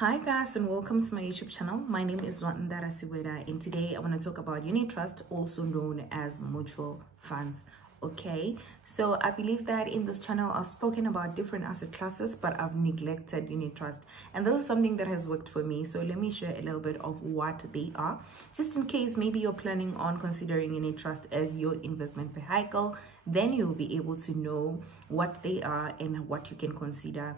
Hi guys, and welcome to my YouTube channel. My name is Zwannda, and today I want to talk about unit trust, also known as mutual funds. Okay, so I believe that in this channel I've spoken about different asset classes, but I've neglected unit trust, and this is something that has worked for me. So let me share a little bit of what they are, just in case maybe you're planning on considering unit trust as your investment vehicle. Then you'll be able to know what they are and what you can consider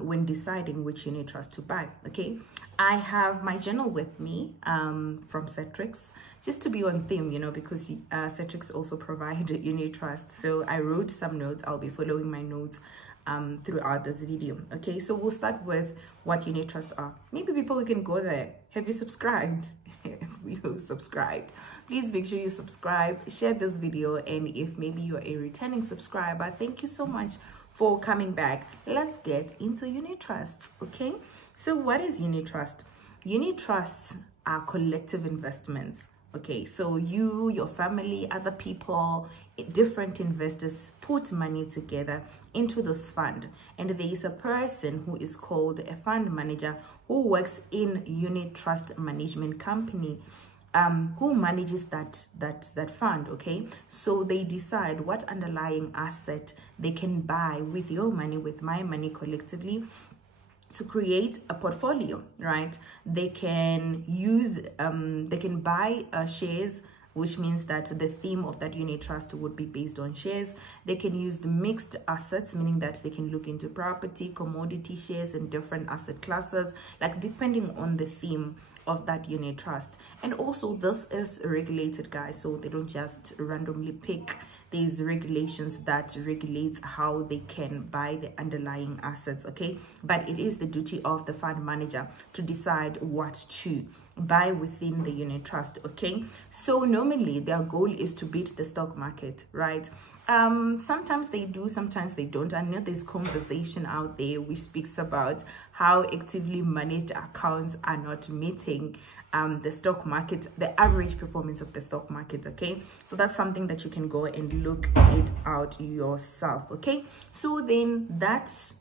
when deciding which unit trust to buy. Okay, I have my journal with me from Cetrix, just to be on theme, because Cetrix also provide unit trust. So I wrote some notes. I'll be following my notes throughout this video. Okay, so we'll start with what unit trusts are. Maybe before we can go there, have you subscribed? If you subscribed, please make sure you subscribe, share this video, and if maybe you're a returning subscriber, thank you so much for coming back. Let's get into unit trusts. Okay, so what is unit trust? Unit trusts are collective investments. Okay, so you, your family, other people, different investors put money together into this fund, and there is a person who is called a fund manager who works in unit trust management company, who manages that fund. Okay, so they decide what underlying asset they can buy with your money, with my money, collectively, to create a portfolio, right? They can use they can buy shares, which means that the theme of that unit trust would be based on shares. They can use the mixed assets, meaning that they can look into property, commodity shares, and different asset classes, like depending on the theme of that unit trust. And also this is regulated, guys, so they don't just randomly pick. There's regulations that regulates how they can buy the underlying assets. Okay, but it is the duty of the fund manager to decide what to buy within the unit trust. Okay, so normally their goal is to beat the stock market, right? Sometimes they do, sometimes they don't. I know there's conversation out there which speaks about how actively managed accounts are not meeting the stock market, the average performance of the stock market. Okay, so that's something that you can go and look it out yourself. Okay, so then that's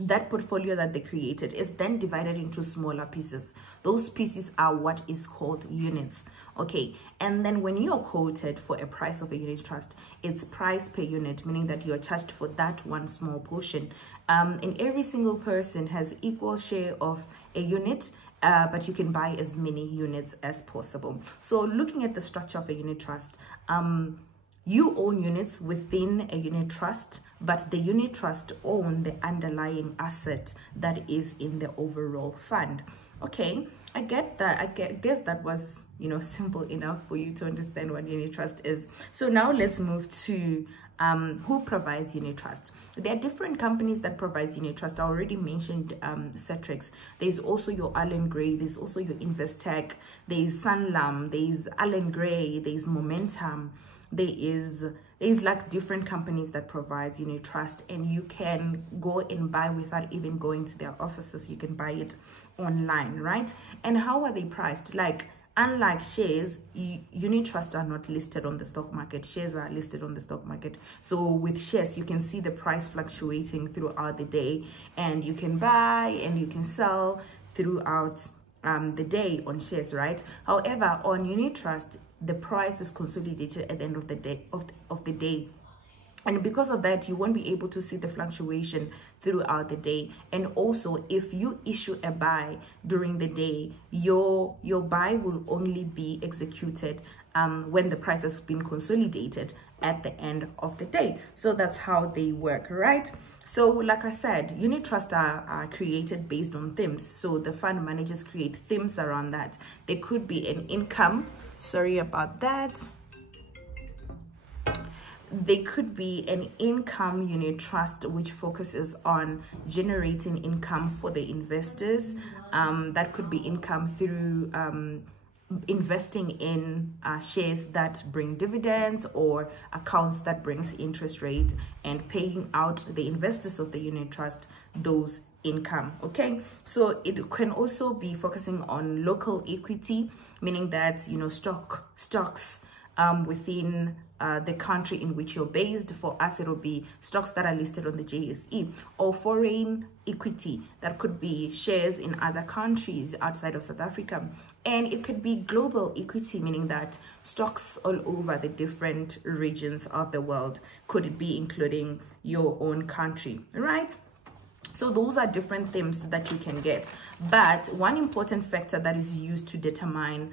that portfolio that they created is then divided into smaller pieces. Those pieces are what is called units. Okay, and then when you're quoted for a price of a unit trust, it's price per unit, meaning that you're charged for that one small portion. And every single person has equal share of a unit, but you can buy as many units as possible. So looking at the structure of a unit trust, you own units within a unit trust, but the unit trust own the underlying asset that is in the overall fund. Okay, I get that. I guess that was, simple enough for you to understand what unit trust is. So now let's move to who provides unit trust. There are different companies that provide unit trust. I already mentioned Cetrix. There's also your Allen Gray. There's also your Investec. There's Sanlam. There's Allen Gray. There's Momentum. There's like different companies that provide unit trust, and you can go and buy without even going to their offices. You can buy it online, right? And how are they priced? Like, unlike shares, unit trusts are not listed on the stock market. Shares are listed on the stock market. So with shares, you can see the price fluctuating throughout the day, and you can buy and you can sell throughout the day on shares, right? However, on unit trust, the price is consolidated at the end of the day of the day, and because of that, you won't be able to see the fluctuation throughout the day. And also, if you issue a buy during the day, your buy will only be executed when the price has been consolidated at the end of the day. So that's how they work, right? So like I said, unit trusts are created based on themes. So the fund managers create themes around that. There could be an income. Sorry about that. There could be an income unit trust which focuses on generating income for the investors. That could be income through investing in shares that bring dividends, or accounts that brings interest rate, and paying out the investors of the unit trust those income. Okay, so it can also be focusing on local equity, meaning that stocks within the country in which you're based. For us, it'll be stocks that are listed on the JSE, or foreign equity that could be shares in other countries outside of South Africa. And it could be global equity, meaning that stocks all over the different regions of the world. Could it be including your own country, right? So those are different themes that you can get. But one important factor that is used to determine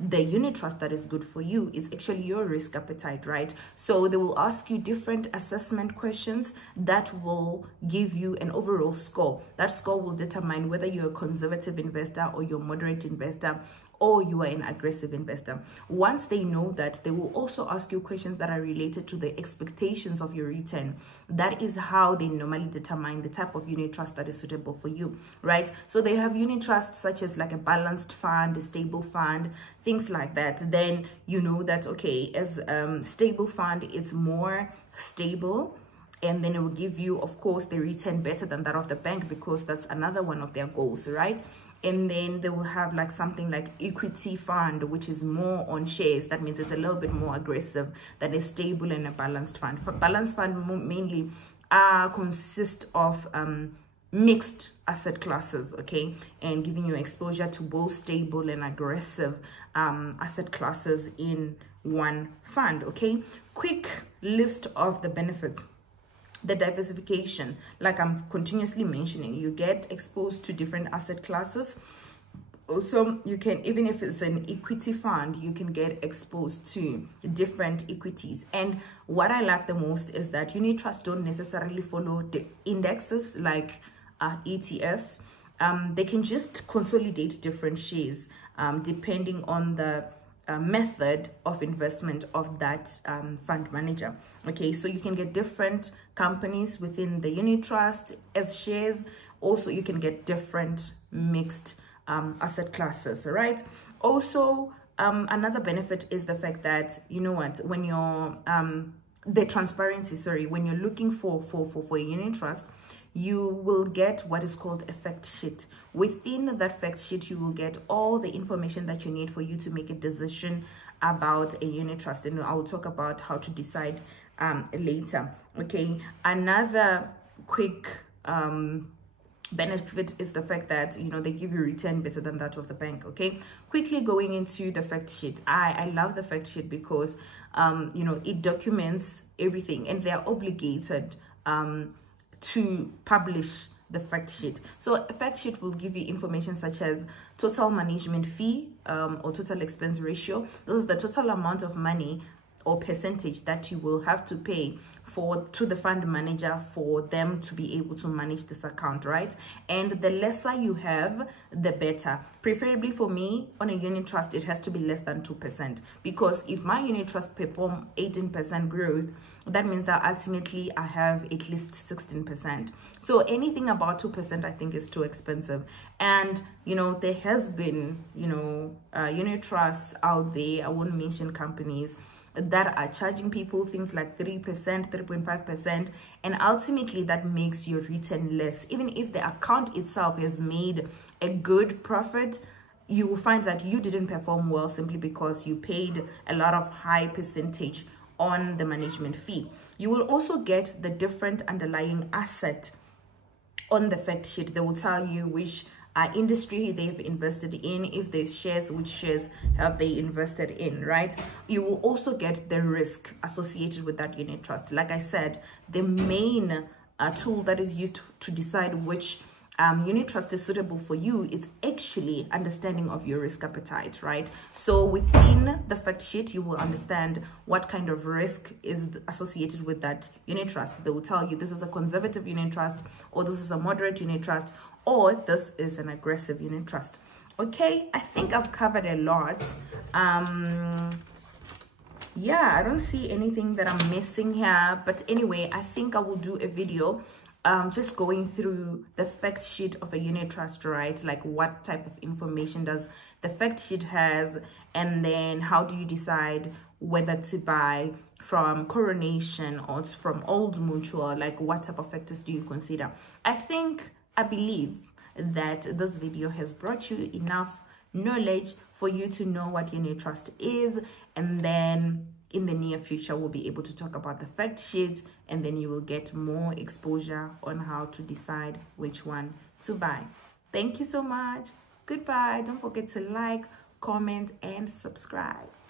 the unit trust that is good for you is actually your risk appetite, right? So they will ask you different assessment questions that will give you an overall score. That score will determine whether you're a conservative investor or you're a moderate investor, or you are an aggressive investor. Once they know that, they will also ask you questions that are related to the expectations of your return. That is how they normally determine the type of unit trust that is suitable for you, right? So they have unit trusts such as like a balanced fund, a stable fund, things like that. Then you know that, okay, as stable fund, it's more stable, and then it will give you, of course, the return better than that of the bank, because that's another one of their goals, right? And then they will have like something like equity fund, which is more on shares. That means it's a little bit more aggressive than a stable and a balanced fund. For balanced fund mainly consist of mixed asset classes, okay, and giving you exposure to both stable and aggressive asset classes in one fund, okay. Quick list of the benefits. The diversification, like I'm continuously mentioning, you get exposed to different asset classes. Also, you can, even if it's an equity fund, you can get exposed to different equities. And what I like the most is that unit trusts don't necessarily follow the indexes like ETFs. They can just consolidate different shares depending on the method of investment of that fund manager. Okay, so you can get different companies within the unit trust as shares. Also, you can get different mixed asset classes, right? Also, another benefit is the fact that, you know what, when you're the transparency, sorry, when you're looking for a unit trust, you will get what is called a fact sheet. Within that fact sheet, you will get all the information that you need for you to make a decision about a unit trust. And I will talk about how to decide later. Okay, another quick benefit is the fact that, you know, they give you return better than that of the bank. Okay, quickly going into the fact sheet. I love the fact sheet because you know, it documents everything, and they are obligated to publish the fact sheet. So a fact sheet will give you information such as total management fee or total expense ratio. This is the total amount of money or percentage that you will have to pay to the fund manager for them to be able to manage this account, right? And the lesser you have, the better. Preferably for me, on a unit trust, it has to be less than 2%, because if my unit trust perform 18% growth, that means that ultimately I have at least 16%. So anything about 2%, I think, is too expensive. And, you know, there has been, you know, unit trusts out there, I won't mention companies, that are charging people things like 3%, 3.5%, and ultimately that makes your return less. Even if the account itself has made a good profit, you will find that you didn't perform well simply because you paid a lot of high percentage on the management fee. You will also get the different underlying asset on the fact sheet. They will tell you which industry they've invested in, if there's shares, which shares have they invested in, right? You will also get the risk associated with that unit trust. Like I said, the main tool that is used to decide which unit trust is suitable for you is actually understanding of your risk appetite, right? So within the fact sheet, you will understand what kind of risk is associated with that unit trust. They will tell you this is a conservative unit trust, or this is a moderate unit trust, or this is an aggressive unit trust. Okay, I think I've covered a lot. Yeah, I don't see anything that I'm missing here, but anyway, I think I will do a video just going through the fact sheet of a unit trust, right? Like what type of information does the fact sheet has, and then how do you decide whether to buy from Coronation or from Old Mutual? Like what type of factors do you consider? I believe that this video has brought you enough knowledge for you to know what unit trust is, and then in the near future, we'll be able to talk about the fact sheet, and then you will get more exposure on how to decide which one to buy. Thank you so much. Goodbye. Don't forget to like, comment, and subscribe.